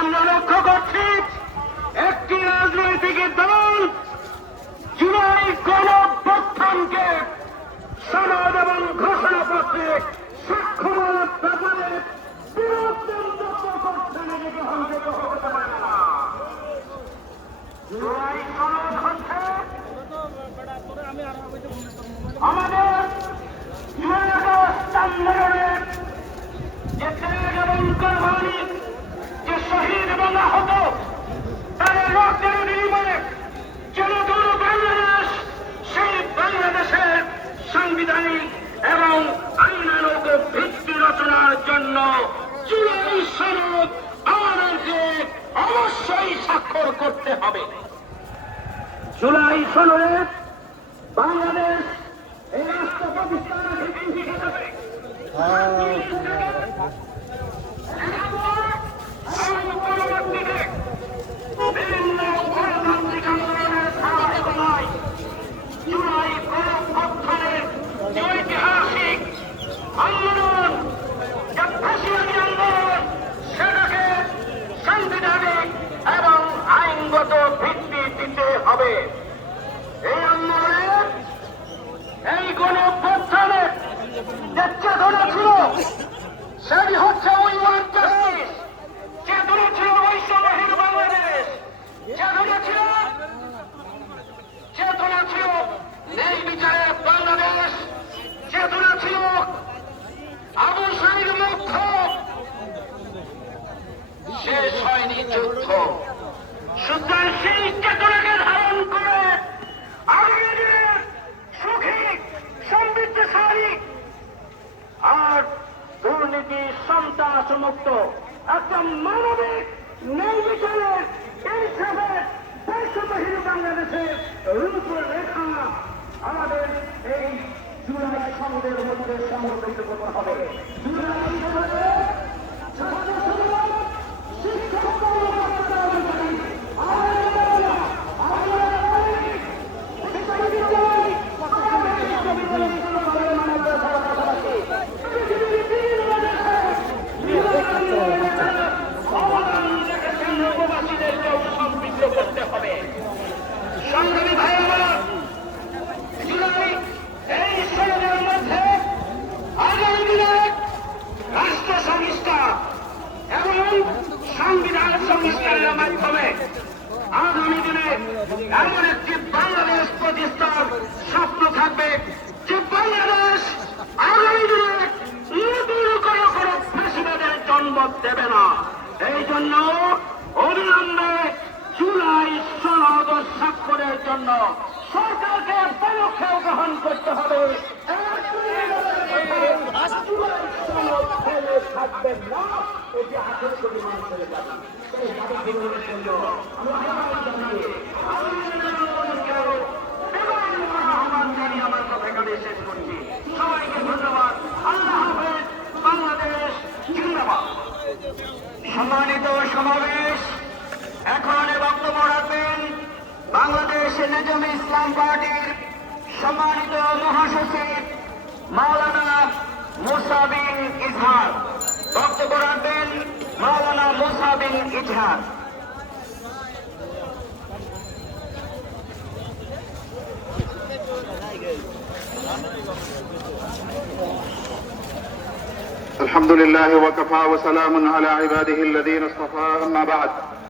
আমরা লক্ষ্য করছি একটি রাজনৈতিক দল জুলাই গণঅভ্যুত্থানকে সনদ এবং ঘোষণাপত্রে সাক্ষ্যমূলক ব্যাপারে বিরোধ মন্তব্য করতে নিজেকে সংযত হতে পারে না। জুলাই সনদ হচ্ছে আমাদের জুলাই আগস্ট আন্দোলনের যে ত্যাগ এবং কোরবানি, যে শহীদ এবং আহত, তাদের রক্তের বিনিময়ে যে নতুন বাংলাদেশ, সেই বাংলাদেশের সাংবিধানিক এবং আইনানুগ ভিত্তি রচনার জন্য জুলাই সনদ আমাদেরকে অবশ্যই স্বাক্ষর করতে হবে। জুলাই সনদে বাংলাদেশ এই রাষ্ট্র প্রতিষ্ঠানের ভিত্তি হিসেবে বিভিন্ন গণতান্ত্রিক আন্দোলনের ধারাবাহিকতায় জুলাই গণঅভ্যুত্থানের যে ঐতিহাসিক আন্দোলন, যে ফ্যাসিবাদী আন্দোলন, সেটাকে সাংবিধানিক এবং আইনগত ভিত্তি দিতে হবে। এই আন্দোলনের, এই গণঅভ্যুত্থানের যে চেতনা ছিল, সেটি হচ্ছে উই ওয়ান্ট জাস্টিস। চেতনা ছিল বৈষম্যহীন বাংলাদেশ, চেতনা ছিল ন্যায় বিচারের বাংলাদেশ, চেতনা ছিল আবু সাঈদ মুক্ত। শেষ হয়নি যুদ্ধ, সুতরাং সেই চেতনাকে ধারণ করে আগামী দিনে সুখী, সমৃদ্ধশালী আর দুর্নীতি সন্ত্রাস মুক্ত একটা মানবিক ন্যায় বিচারের ইনসাফের বৈষম্যহীন বাংলাদেশের রূপরেখা আমাদের এই জুলাই সনদের মধ্যে সংরক্ষিত করতে হবে। জুলাই সনদে করতে হবে। সংগ্রামী ভাই আমার, জুলাই এই সনদের মধ্যে আগামী দিনে রাষ্ট্র সংস্কার এবং সংবিধান সংস্কারের মাধ্যমে আগামী দিনে এমন একটি বাংলাদেশ প্রতিষ্ঠার স্বপ্ন থাকবে, যে বাংলাদেশ আগামী দিনে নতুন করে কোনো ফ্যাসিবাদের জন্ম দেবে না। এই জন্য অবিলম্বে জুলাই সনদ স্বাক্ষরের জন্য সরকারকে পদক্ষেপ গ্রহণ করতে হবে। থাকবেন না, এটি আঠাশ কোটি মানুষের কাছে আমার কথা এখানে শেষ করছি। সবাইকে ধন্যবাদ। আল্লাহ হাফেজ। বাংলাদেশ জিন্দাবাদ। সম্মানিত সমাবেশ, এখন বক্তব্য রাখবেন বাংলাদেশ নেজামে ইসলাম পার্টির সম্মানিত মহাসচিব মাওলানা মুসা বিন ইজহার। বক্তব্য রাখবেন মাওলানা মুসা বিন ইজহার। الحمد لله وكفى وسلام على عباده الذين اصطفى. أما بعد